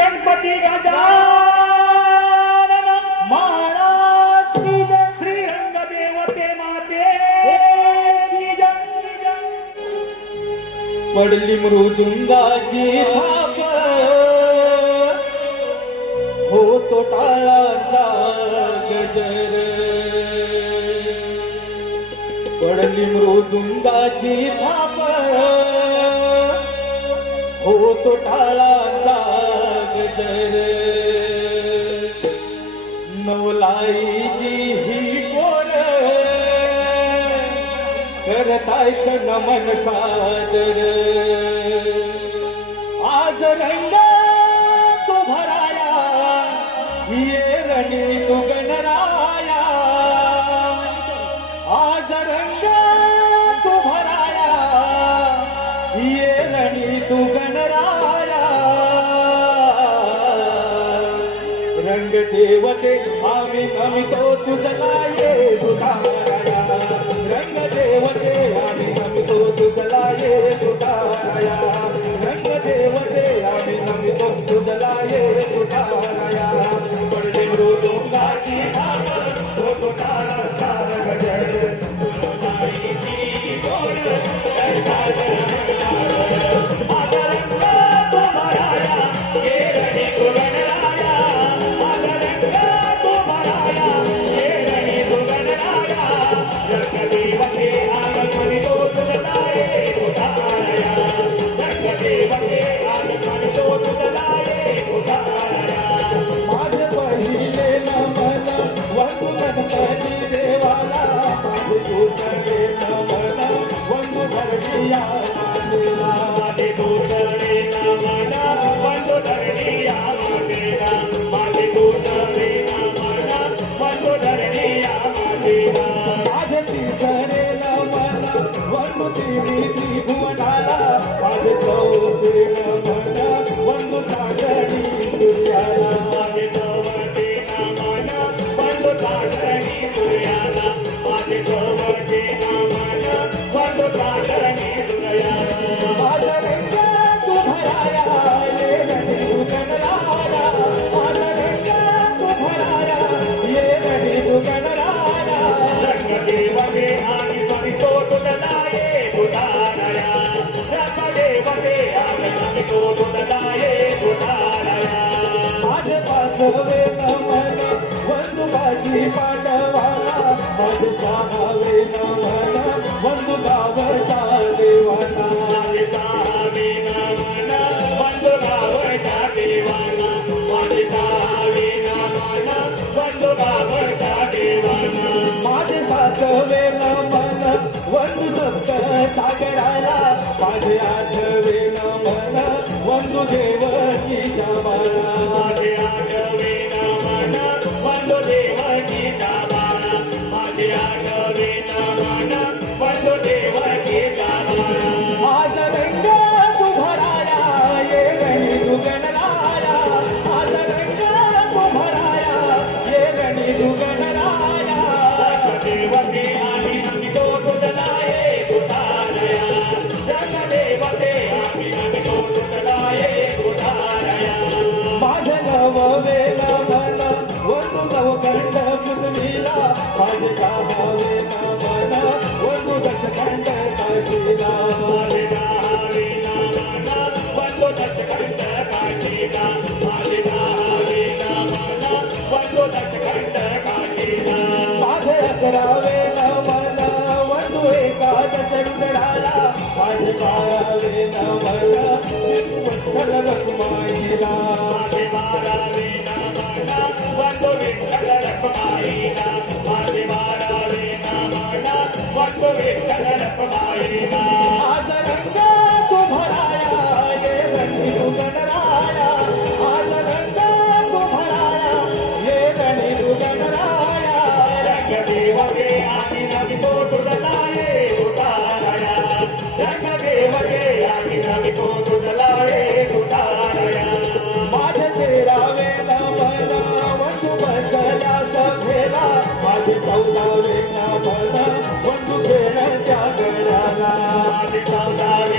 गणपती राजा महाराज श्रीरंग देवते माते. पडली मृदुंगाची थाप. हो तो टाळाचा गजर. पडली मृदुंगाची थाप. हो तो टाळा જય જય રે નવલાઈજી હી કોરે કરતાય નમન સાદર આજ રંગા ದೇವತೆ ಆಮಿ ನಮಿತೋ Yeah. माझे पाच हवे वस्तू भाजी पाठ सागराला माझ्या Thank you. Thank.